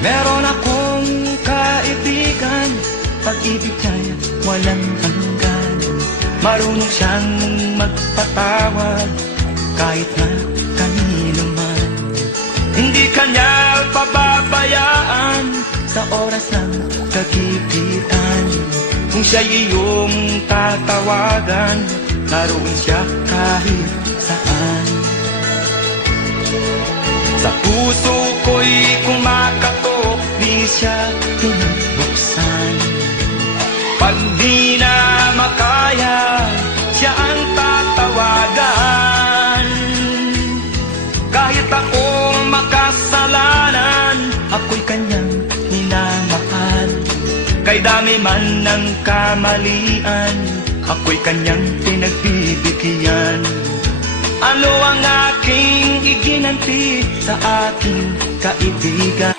Meron akong kaibigan, pag-ibig niya'y walang hanggan. Marunong siyang magpatawad kahit na kanino man. Hindi kanya pababayaan sa oras ng kagipitan. Kung siya'y iyong tatawagan, naroon siya kahit saan. Sa puso ko'y kumakatok, di siya pinabuksan. Pag di na makaya, siya ang tatawagan. Kahit akong makasalanan, ako'y kanyang minamahal. Kay dami man ng kamalian, ako'y kanyang pinagbibigyan. Ano ang aking iginanti sa aking kaibigan?